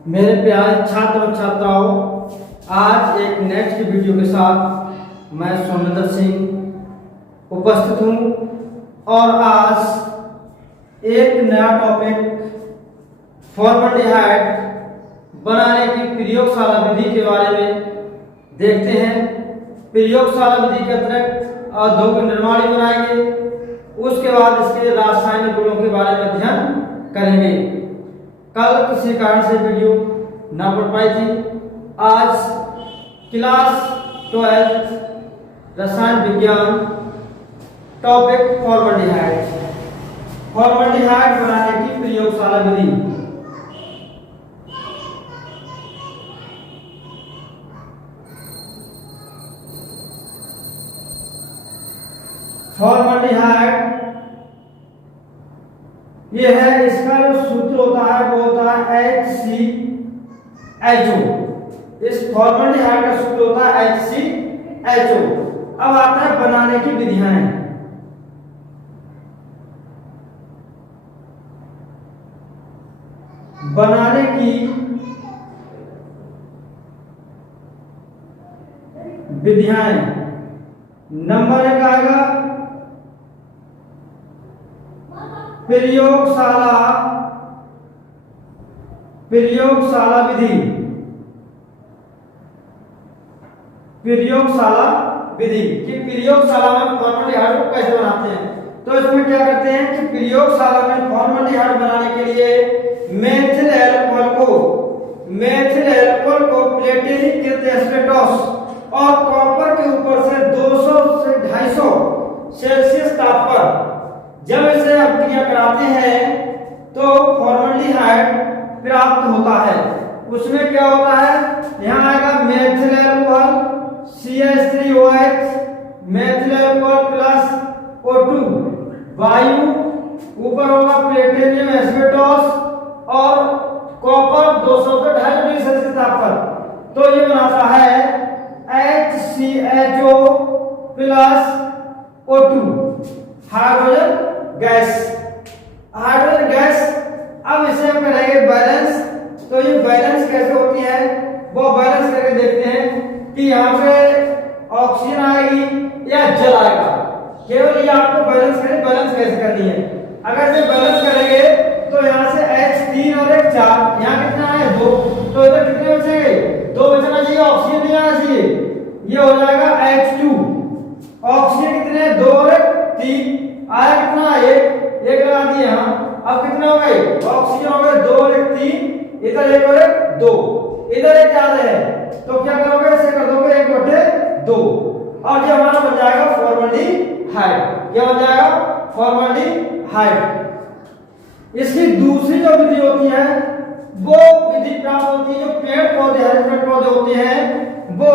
मेरे प्यारे छात्र और छात्राओं, आज एक नेक्स्ट वीडियो के साथ मैं सोमेंद्र सिंह उपस्थित हूँ और आज एक नया टॉपिक फॉर्मल्डिहाइड बनाने की प्रयोगशाला विधि के बारे में देखते हैं। प्रयोगशाला विधि के अतिरिक्त औद्योगिक निर्माण भी बनाएंगे, उसके बाद इसके रासायनिक गुणों के बारे में अध्ययन करेंगे। कल किसी कारण से वीडियो ना पढ़ पाई थी। आज क्लास 12 रसायन विज्ञान टॉपिक फॉर्मल्डिहाइड बनाने की प्रयोगशाला विधि। फॉर्मल्डिहाइड ये है, इसका जो सूत्र होता है वो होता है HCHO। इस फॉर्मल्डिहाइड का सूत्र होता है HCHO। अब आता है बनाने की विधियां। बनाने की विधियां नंबर 1 आएगा प्रयोगशाला विधि। प्रयोगशाला विधि कि प्रयोगशाला में फॉर्मल्डिहाइड को कैसे बनाते हैं। तो इसमें क्या करते हैं कि प्रयोगशाला में फॉर्मल्डिहाइड बनाने के लिए मेथिल एल्कोहल को प्लेटिनिकृत एस्बेस्टोस और कॉपर के ऊपर से 200 से 250 सेल्सियस ताप पर जब इसे अभिक्रिया कराते हैं तो फॉर्मल्डिहाइड प्राप्त होता है। उसमें क्या होता है, यहाँ आएगा methyl alcohol CH3OH, methyl alcohol plus O2 वायु, ऊपर होगा प्लेटिनियम एस्बेस्टोस और कॉपर 200 से 250 डिग्री सेल्सियस ताप पर। तो ये बनाता है HCHO plus O2 hydrogen gas. अब इसे हम करेंगे बैलेंस। तो ये बैलेंस कैसे होती है वो बैलेंस करके देखते हैं कि यहाँ पे ऑक्सीजन आएगी या जल आएगा। केवल ये आपको बैलेंस कैसे करनी है। अगर से बैलेंस करेंगे तो यहाँ से H3 और 1 4, यहाँ कितना है 2, तो इधर कितने बचेंगे 2 बचना चाहिए, ऑक्सीजन नहीं आना चाहिए। ये हो जाएगा H2। ऑक्सीजन कितने 2 और 1 3, आया कितना 1 लगा दिए हम। अब कितने हो गए ऑक्सीजन हो गए 2 और 1 3, इधर 1 और 1 2, इधर 1 ज्यादा है तो क्या करोगे, इसे कर दोगे 1/2 और ये हमारा बन जाएगा फॉर्मल्डिहाइड। क्या बन जाएगा फॉर्मल्डिहाइड। इसकी दूसरी जो विधि होती है वो विधि प्राप्त होती है जो पेड़ पौधे होते हैं वो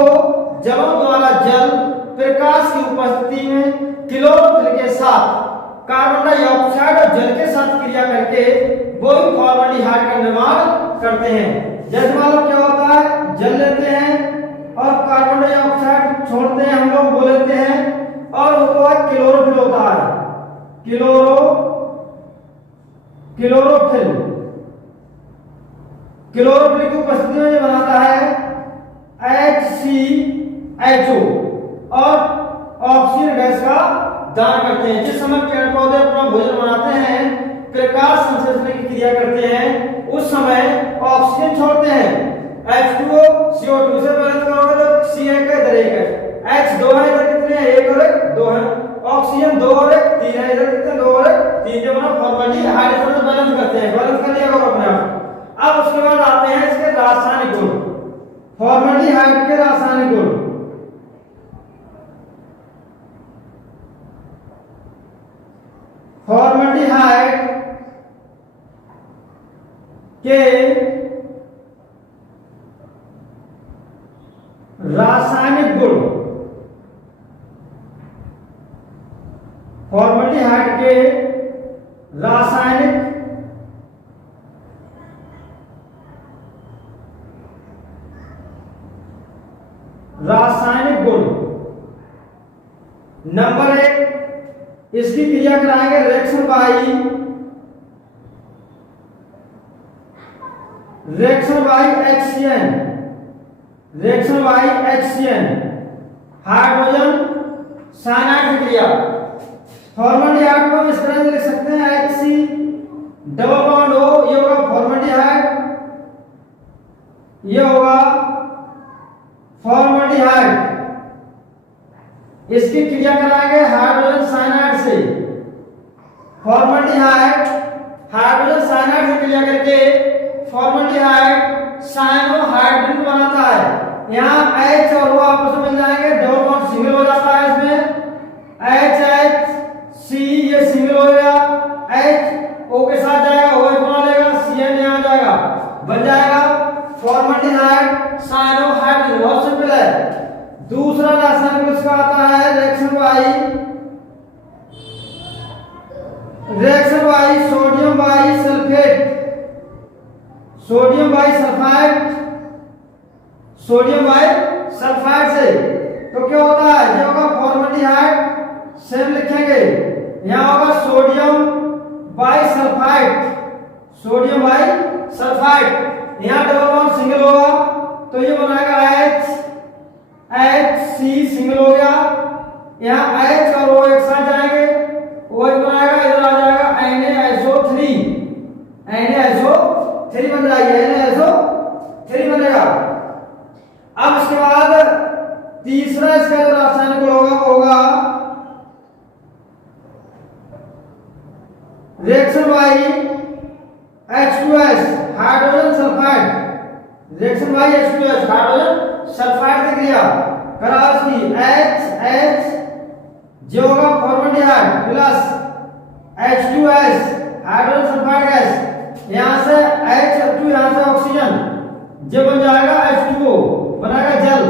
जलों द्वारा जल प्रकाश की उपस्थिति में क्लोरोफिल के साथ कार्बन डाइऑक्साइड और जल के साथ क्रिया करके वो फॉर्मल्डिहाइड का निर्माण करते हैं। जैसे मान लो क्या होता है, जल लेते हैं और कार्बन डाइऑक्साइड छोड़ते हैं, हम लोग वो लेते हैं और वो क्लोरोफिल होता है। क्लोरोफिल की उपस्थिति में बनाता है HCHO और ऑक्सीजन गैस का दान करते हैं। जिस समय पेड़ पौधे अपना भोजन बनाते हैं, प्रकाश संश्लेषण की क्रिया करते हैं, उस समय ऑक्सीजन छोड़ते हैं H2O CO2 से बैलेंस करोगे तो C1 का इधर 1 है, H2 है इधर कितने हैं 1 और 1 2 है, ऑक्सीजन 2 और 1 3 है, इधर कितने 2 और 1 3 जो बना फॉर्मल्डिहाइड से बैलेंस करते हैं। बैलेंस कर लिया करो अपने आप। अब उसके बाद आते हैं इसके रासायनिक गुण। फॉर्मल्डिहाइड के रासायनिक गुण फॉर्मल्डिहाइड के रासायनिक गुण फॉर्मल्डिहाइड के रासायनिक गुण नंबर 1, इसकी क्रिया कराएंगे reaction by reaction by HCN, reaction by HCN, hydrogen cyanide की क्रिया। फॉर्मल्डिहाइड को इस तरह से लिख सकते हैं HC डबल बॉन्ड O, ये होगा फॉर्मल्डिहाइड, ये होगा फॉर्मल्डिहाइड। इसकी क्रिया कराएंगे हाइड्रोजन साइनाइड से। फॉर्मल्डिहाइड हाइड्रोजन साइनाइड से क्रिया करके फॉर्मल्डिहाइड साइनोहाइड्रिन बनाता है। यहाँ H और O आपस में मिल जाएंगे, डबल बॉन्ड सिंगल हो जाता है। इसमें HHC ये सिंगल हो गया, H O के साथ जाएगा, OH बना लेगा, CN यहाँ जाएगा, बन जाएगा फॉर्मल्डिहाइड साइनोहाइड्रिन। बहुत सिंपल है। दूसरा रासायनिक उसका आता है reaction by sodium by sulphate, sodium by sulphide, sodium by sulphide से। तो क्या होता है, ये होगा फॉर्मल्डिहाइड, सेम लिखेंगे, यहाँ होगा sodium by sulphide, sodium by sulphide, यहाँ डबल बॉन्ड सिंगल होगा तो ये बनाएगा HC सिंगल हो गया, यहाँ H और O एक साथ जाएंगे, OH बनाएगा, इधर आ जाएगा NaSO3, NaSO3 बन जाएगी, NaSO3 बनेगा। अब इसके बाद तीसरा इसका जो रासायनिक होगा reaction by H2S hydrogen sulphide, reaction by H2S hydrogen sulphide की क्रिया करा उसकी H जो होगा formaldehyde plus H2S hydrogen sulphide gas, यहाँ से H2 यहाँ से ऑक्सीजन, जो बन जाएगा H2O बनाएगा जल,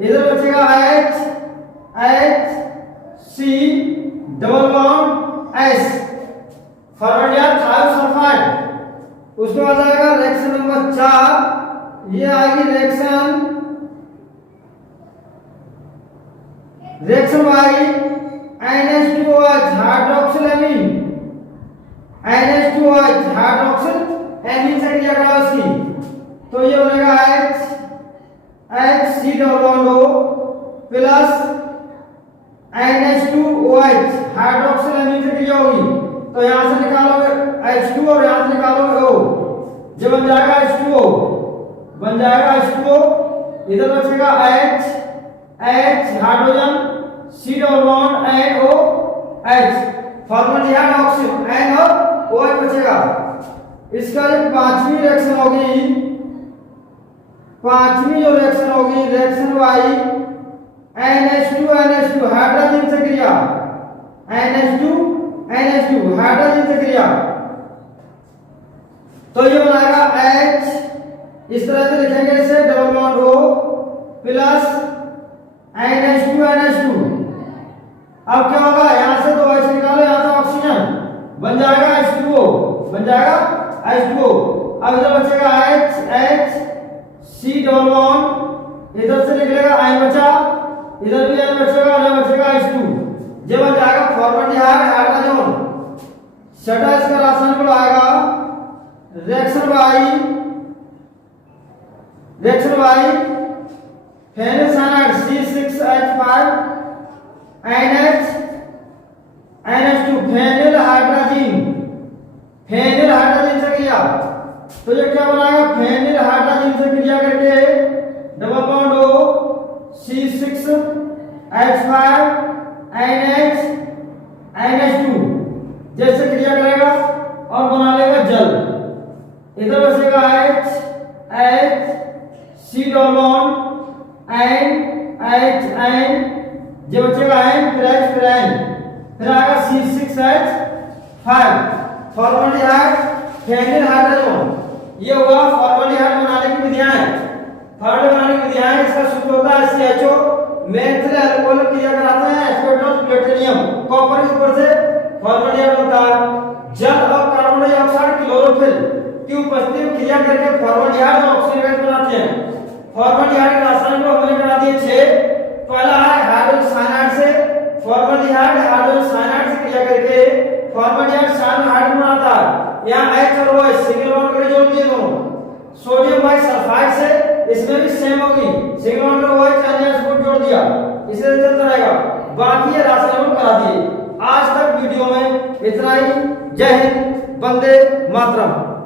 इधर बचेगा HC double bond S formaldehyde thiosulphide. उसके बाद आएगा रिएक्शन नंबर 4, ये आएगी रिएक्शन बाई NH2OH हाइड्रोक्सिलेमीन, NH2OH हाइड्रोक्सिलेमीन से क्रिया करा उसकी, तो ये बनेगा HC double bond O plus NH2OH हाइड्रोक्सिलेमीन से क्रिया होगी, तो यहां से निकालोगे H2 और यहां से निकालोगे O, जो बन जाएगा H2O, बन जाएगा H2O, इधर बचेगा H hydrogen C double bond NOH formaldehyde oxygen N और OH बचेगा। इसका जो पांचवी रिएक्शन होगी, पांचवी जो रिएक्शन होगी रिएक्शन बाई NH2 हाइड्रोजन से क्रिया, NH2 हाइड्रोजन से क्रिया, तो ये बनाएगा H, इस तरह से लिखेंगे इसे double bond O plus NH2 अब क्या होगा, यहां से 2 H निकालो, यहां से ऑक्सीजन, बन जाएगा H2O, बन जाएगा H2O। अब इधर बचेगा HC डबल बॉन्ड, इधर से निकलेगा I बचा, इधर भी N बचेगा, और बचेगा H2, जो बन जाएगा फॉर्मल्डिहाइड हाइड्रोजन। छठा इसका रासायनिक आएगा reaction by phenylcyanide C6H5 NH2 phenyl hydrogen से क्रिया, तो ये क्या बनाएगा, फेनिल हाइड्रोजन से क्रिया करके double bond O C6H5 NH2 जैसे क्रिया करेगा और बना लेगा जल, इधर बचेगा HC डबल बॉन्ड NH जो बचेगा फिर आएगा C6H5 फॉर्मल्डिहाइड फेनिल हाइड्रोजन। ये हुआ फॉर्मल्डिहाइड बनाने की विधियां, फॉर्मल्डिहाइड बनाने की विधियां। इसका सूत्र होता है CHO मेथिल अल्कोहल क्रिया कराते हैं एस्पेटोस प्लैटिनम, कॉपर के ऊपर से फॉर्मल्डिहाइड बनता है। जल और कार्बन डाइऑक्साइड क्लोरोफिल की उपस्थिति में क्रिया करके फॉर्मल्डिहाइड और ऑक्सीजन गैस बनाते हैं। फॉर्मल्डिहाइड का रासायनिक हमने बना दिए 6। पहला है हाइड्रोजन साइनाइड से, फॉर्मल्डिहाइड हाइड्रोजन साइनाइड से क्रिया करके फॉर्मल्डिहाइड साइनाइड बनाता है। यहां H और OH सिंगल बॉन्ड करके जोड़ दिए दोनों। सेम होगी, सिंगल बॉन्ड पर OH यानी सपोर्ट जोड़ दिया, इसे चलता रहेगा। बाकी ये राशि हम करा दिए। आज तक वीडियो में इतना ही। जय हिंद, वंदे मातरम।